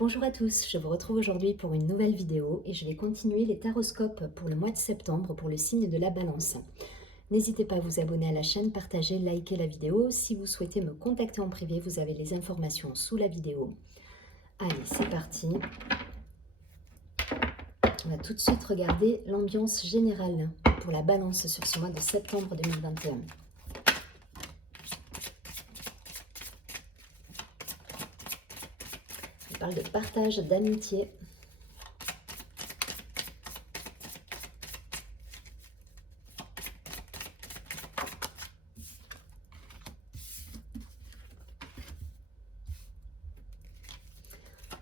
Bonjour à tous, je vous retrouve aujourd'hui pour une nouvelle vidéo et je vais continuer les taroscopes pour le mois de septembre pour le signe de la Balance. N'hésitez pas à vous abonner à la chaîne, partager, liker la vidéo. Si vous souhaitez me contacter en privé, vous avez les informations sous la vidéo. Allez, c'est parti. On va tout de suite regarder l'ambiance générale pour la Balance sur ce mois de septembre 2021. On parle de partage, d'amitié.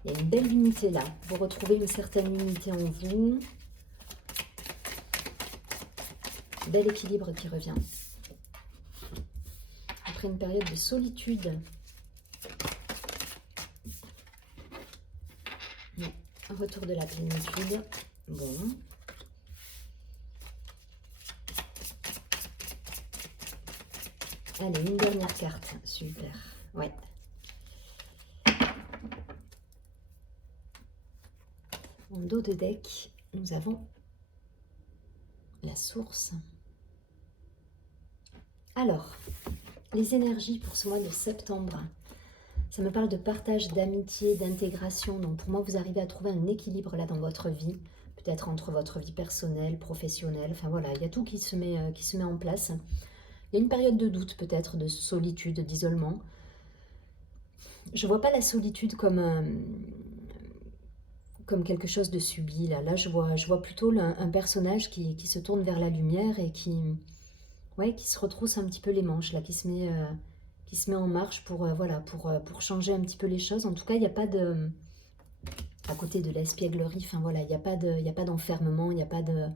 Il y a une belle unité là. Vous retrouvez une certaine unité en vous. Bel équilibre qui revient. Après une période de solitude. Un retour de la plénitude. Bon. Allez, une dernière carte. Super. Ouais. En dos de deck, nous avons la source. Alors, les énergies pour ce mois de septembre. Ça me parle de partage, d'amitié, d'intégration. Donc pour moi, vous arrivez à trouver un équilibre là dans votre vie. Peut-être entre votre vie personnelle, professionnelle. Enfin voilà, il y a tout qui se met en place. Il y a une période de doute peut-être, de solitude, d'isolement. Je ne vois pas la solitude comme quelque chose de subi. Là je vois plutôt un personnage qui se tourne vers la lumière et qui se retrousse un petit peu les manches, là, qui se met en marche pour changer un petit peu les choses. En tout cas, il n'y a pas de... À côté de l'espièglerie, enfin voilà, il n'y a pas d'enfermement, il n'y a pas de...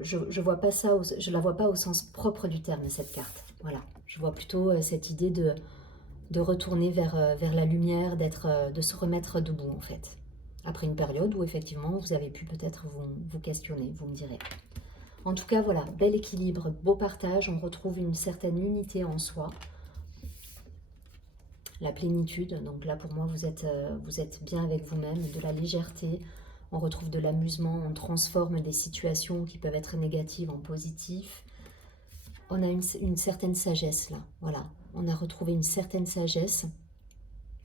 Je vois pas ça, je la vois pas au sens propre du terme, cette carte. Voilà, je vois plutôt cette idée de retourner vers la lumière, de se remettre debout, en fait. Après une période où, effectivement, vous avez pu peut-être vous questionner, vous me direz. En tout cas, voilà, bel équilibre, beau partage, on retrouve une certaine unité en soi. La plénitude, donc là pour moi vous êtes bien avec vous-même, de la légèreté, on retrouve de l'amusement, on transforme des situations qui peuvent être négatives en positives. On a une certaine sagesse là, voilà, on a retrouvé une certaine sagesse,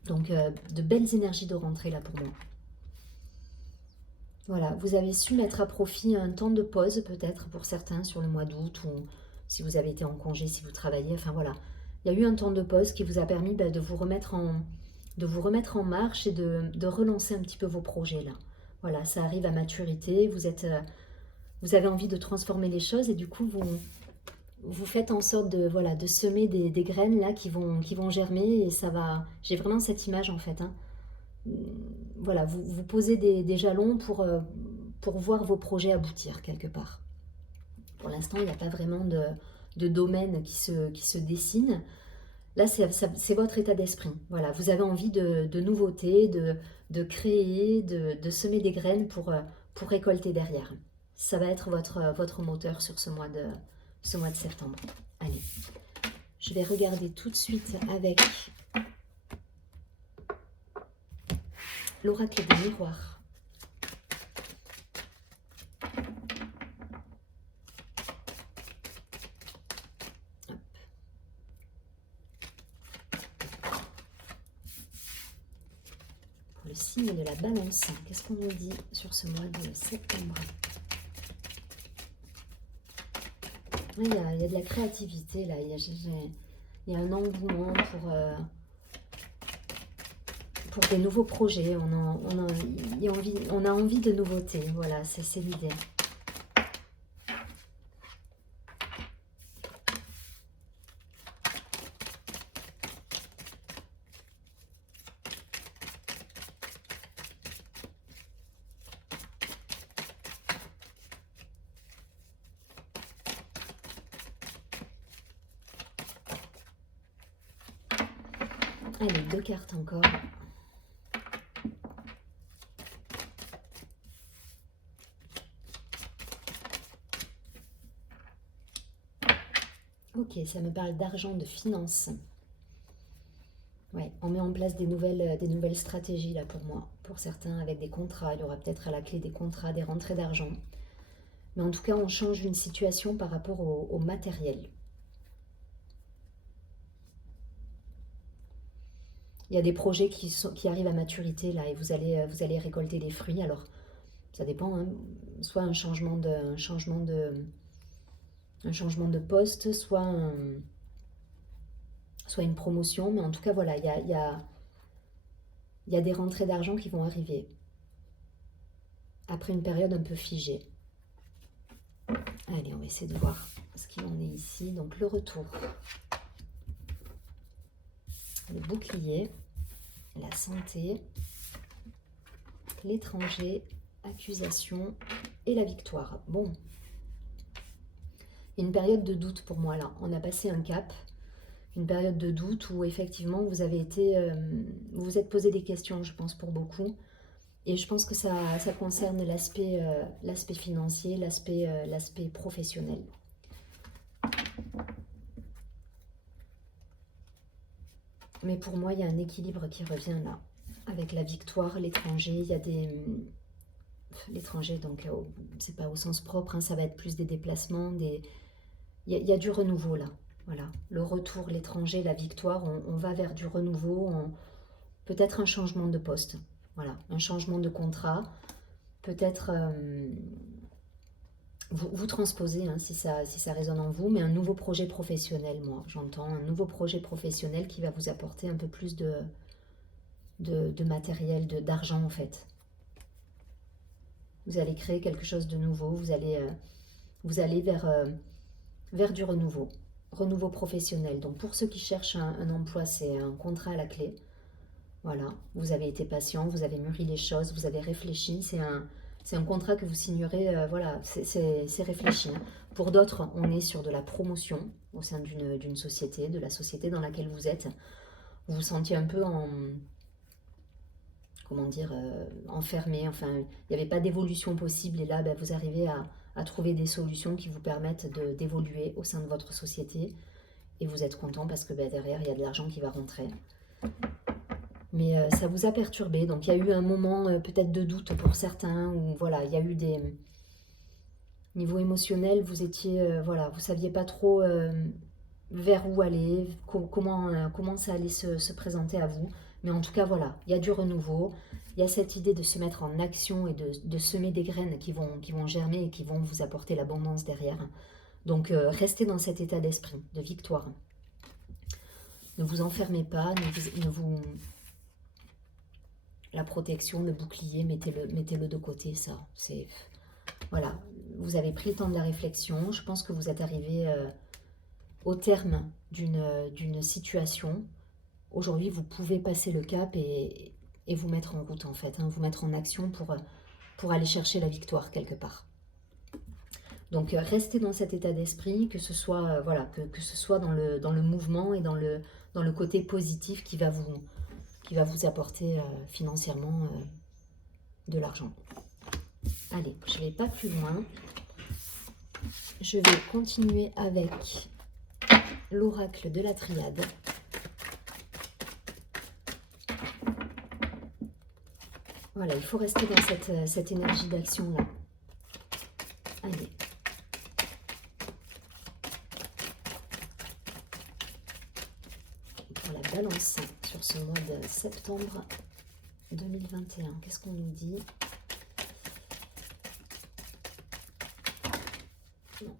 donc de belles énergies de rentrée là pour moi. Voilà, vous avez su mettre à profit un temps de pause peut-être pour certains sur le mois d'août ou si vous avez été en congé, si vous travaillez, enfin voilà. Il y a eu un temps de pause qui vous a permis de vous remettre en marche et de relancer un petit peu vos projets là. Voilà, ça arrive à maturité, vous avez envie de transformer les choses et du coup vous faites en sorte de semer des graines là qui vont germer et ça va... J'ai vraiment cette image en fait, hein. Voilà, vous posez des jalons pour voir vos projets aboutir quelque part. Pour l'instant, il n'y a pas vraiment de domaine qui se dessine. Là, c'est votre état d'esprit. Voilà, vous avez envie de nouveautés, de créer, de semer des graines pour récolter derrière. Ça va être votre moteur sur ce mois de septembre. Allez, je vais regarder tout de suite avec l'oracle des miroirs. Pour le signe de la Balance, qu'est-ce qu'on nous dit sur ce mois de septembre? Il y a de la créativité là, il y a un engouement pour des nouveaux projets, on a envie de nouveautés, voilà, c'est l'idée. Allez, 2 cartes encore. Ok, ça me parle d'argent, de finances. Ouais, Ouais, on met en place des nouvelles stratégies là pour moi. Pour certains, avec des contrats, il y aura peut-être à la clé des contrats, des rentrées d'argent. Mais en tout cas, on change une situation par rapport au matériel. Il y a des projets qui arrivent à maturité là et vous allez récolter les fruits. Alors, ça dépend, hein. Soit un changement de poste, soit une promotion. Mais en tout cas, voilà, il y a des rentrées d'argent qui vont arriver après une période un peu figée. Allez, on va essayer de voir ce qu'il en est ici. Donc, le retour. Le bouclier, la santé, l'étranger, accusation et la victoire. Bon, une période de doute pour moi là. On a passé un cap, une période de doute où effectivement vous avez vous vous êtes posé des questions, je pense pour beaucoup. Et je pense que ça concerne l'aspect financier, l'aspect professionnel. Mais pour moi, il y a un équilibre qui revient là. Avec la victoire, l'étranger, il y a l'étranger, donc c'est pas au sens propre, hein, ça va être plus des déplacements, il y a du renouveau là. Voilà, le retour, l'étranger, la victoire, on va vers du renouveau, peut-être un changement de poste, voilà, un changement de contrat, peut-être vous transposez hein, si ça résonne en vous, mais un nouveau projet professionnel, moi j'entends, un nouveau projet professionnel qui va vous apporter un peu plus de matériel, d'argent en fait. Vous allez créer quelque chose de nouveau, vous allez vers du renouveau professionnel. Donc pour ceux qui cherchent un emploi, c'est un contrat à la clé. Voilà, vous avez été patient, vous avez mûri les choses, vous avez réfléchi. C'est un contrat que vous signerez, voilà, c'est réfléchi. Pour d'autres, on est sur de la promotion au sein d'une société, de la société dans laquelle vous êtes. Vous vous sentiez un peu comment dire, enfermé, enfin, il n'y avait pas d'évolution possible et là, ben, vous arrivez à trouver des solutions qui vous permettent d'évoluer au sein de votre société et vous êtes content parce que ben, derrière, il y a de l'argent qui va rentrer. Mais ça vous a perturbé, donc il y a eu un moment peut-être de doute pour certains, où voilà, il y a eu des... Niveau émotionnel, vous étiez, voilà, vous saviez pas trop vers où aller, comment ça allait se présenter à vous. Mais en tout cas, voilà, il y a du renouveau, il y a cette idée de se mettre en action et de semer des graines qui vont germer et qui vont vous apporter l'abondance derrière. Donc, restez dans cet état d'esprit de victoire. Ne vous enfermez pas, la protection, le bouclier, mettez-le de côté, ça. C'est... Voilà, vous avez pris le temps de la réflexion. Je pense que vous êtes arrivé au terme d'une situation. Aujourd'hui, vous pouvez passer le cap et vous mettre en route, en fait, hein, vous mettre en action pour aller chercher la victoire quelque part. Donc, restez dans cet état d'esprit, que ce soit, voilà, que ce soit dans le mouvement et dans le côté positif qui va vous apporter financièrement de l'argent. Allez, je ne vais pas plus loin. Je vais continuer avec l'oracle de la triade. Voilà, il faut rester dans cette énergie d'action-là. Allez. Pour la balance sur ce mois de septembre 2021, qu'est-ce qu'on nous dit ? Non.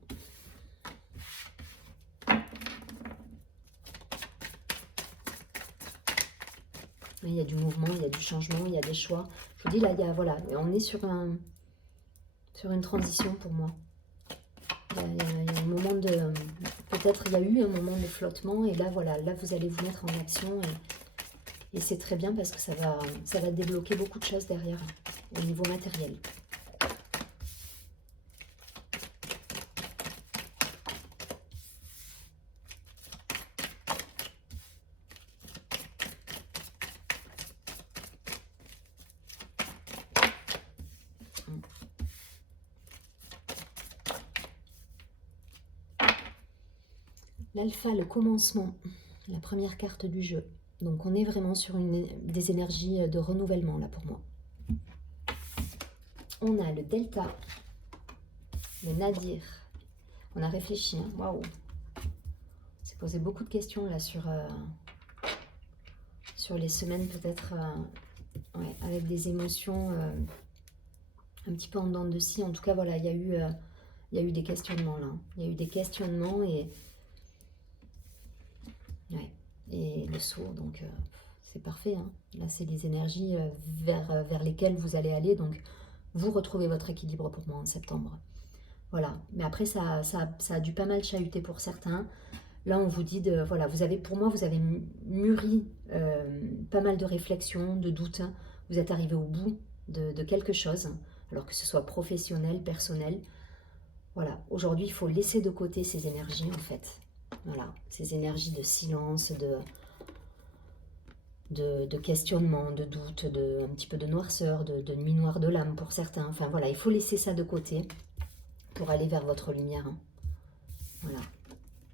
Il y a du mouvement, il y a du changement, il y a des choix. Je vous dis, là, voilà, on est sur une transition pour moi. Il y a un moment de... Peut-être il y a eu un moment de flottement et là, voilà, là, vous allez vous mettre en action et c'est très bien parce que ça va débloquer beaucoup de choses derrière au niveau matériel. L'alpha, le commencement, la première carte du jeu. Donc on est vraiment sur des énergies de renouvellement là pour moi. On a le Delta, le Nadir. On a réfléchi, hein. Waouh. On s'est posé beaucoup de questions là sur les semaines peut-être, ouais, avec des émotions un petit peu en dents de scie. En tout cas, voilà, il y a eu des questionnements là. Il y a eu des questionnements et... Ouais, et le saut, donc c'est parfait, hein. Là, c'est les énergies vers lesquelles vous allez aller. Donc, vous retrouvez votre équilibre pour moi en septembre. Voilà. Mais après, ça a dû pas mal chahuter pour certains. Là, on vous dit de... Voilà, pour moi, vous avez mûri pas mal de réflexions, de doutes. Vous êtes arrivé au bout de quelque chose. Alors que ce soit professionnel, personnel. Voilà. Aujourd'hui, il faut laisser de côté ces énergies, en fait. Voilà. Ces énergies de silence, de questionnement, de doute, un petit peu de noirceur, de nuit noire de l'âme pour certains. Enfin voilà, il faut laisser ça de côté pour aller vers votre lumière, hein. Voilà,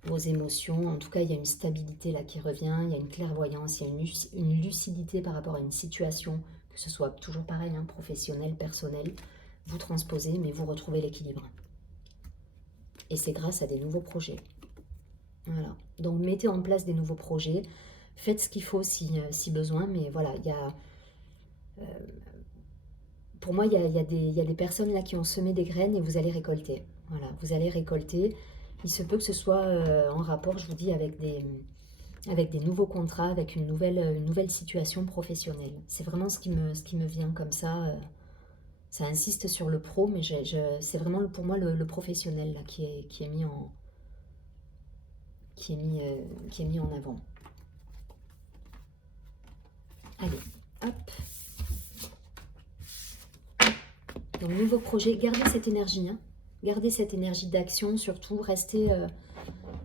vos émotions. En tout cas, il y a une stabilité là qui revient, il y a une clairvoyance, il y a une lucidité par rapport à une situation, que ce soit toujours pareil, hein, professionnel, personnel. Vous transposez, mais vous retrouvez l'équilibre. Et c'est grâce à des nouveaux projets. Voilà, donc mettez en place des nouveaux projets. Faites ce qu'il faut si besoin, mais voilà, il y a... pour moi, il y a des personnes là qui ont semé des graines et vous allez récolter. Voilà, vous allez récolter. Il se peut que ce soit en rapport, je vous dis, avec des nouveaux contrats, avec une nouvelle situation professionnelle. C'est vraiment ce qui me vient comme ça. Ça insiste sur le pro, mais c'est vraiment pour moi le professionnel là, qui est mis en avant. Allez, hop. Donc, nouveau projet, gardez cette énergie, hein. Gardez cette énergie d'action, surtout, restez...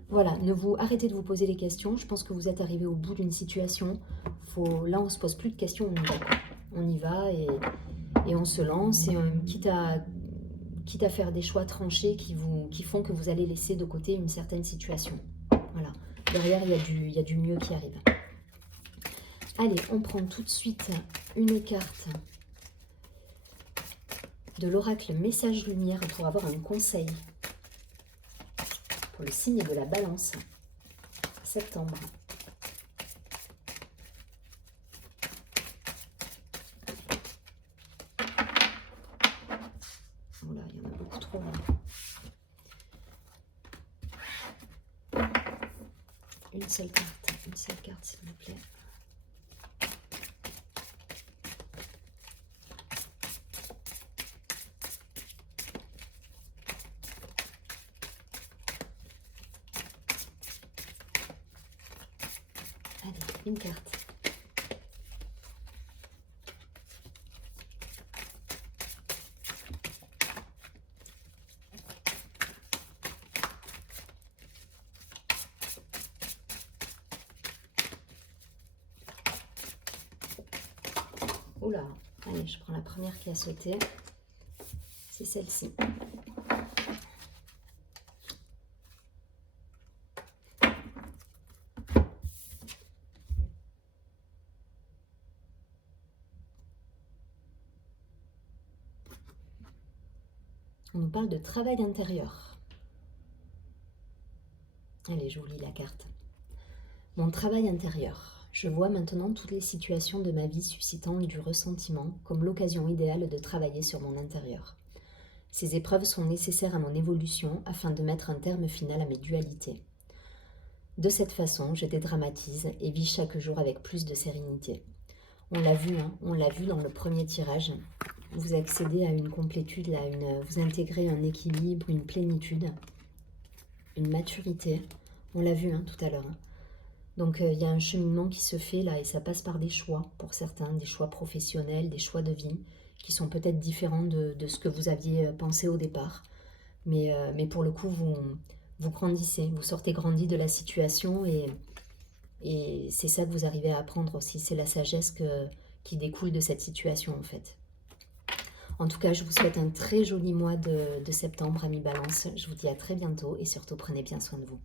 voilà, arrêtez de vous poser les questions. Je pense que vous êtes arrivé au bout d'une situation. Là, on ne se pose plus de questions, on y va, quoi. On y va et on se lance, et quitte à faire des choix tranchés qui font que vous allez laisser de côté une certaine situation. Voilà, derrière, il y a du mieux qui arrive. Allez, on prend tout de suite une carte de l'oracle Message Lumière pour avoir un conseil pour le signe de la Balance, septembre. Oula, il y en a beaucoup trop là. Une seule carte s'il vous plaît. Une carte. Oula, allez, je prends la première qui a sauté. C'est celle-ci. On nous parle de travail intérieur. Allez, je vous lis la carte. Mon travail intérieur. Je vois maintenant toutes les situations de ma vie suscitant du ressentiment comme l'occasion idéale de travailler sur mon intérieur. Ces épreuves sont nécessaires à mon évolution afin de mettre un terme final à mes dualités. De cette façon, je dédramatise et vis chaque jour avec plus de sérénité. On l'a vu, hein, on l'a vu dans le premier tirage. Vous accédez à une complétude, vous intégrez un équilibre, une plénitude, une maturité. On l'a vu, hein, tout à l'heure. Donc, il y a un cheminement qui se fait là et ça passe par des choix pour certains, des choix professionnels, des choix de vie qui sont peut-être différents de ce que vous aviez pensé au départ. Mais pour le coup, vous grandissez, vous sortez grandi de la situation et c'est ça que vous arrivez à apprendre aussi. C'est la sagesse qui découle de cette situation en fait. En tout cas, je vous souhaite un très joli mois de septembre, amis Balance. Je vous dis à très bientôt et surtout prenez bien soin de vous.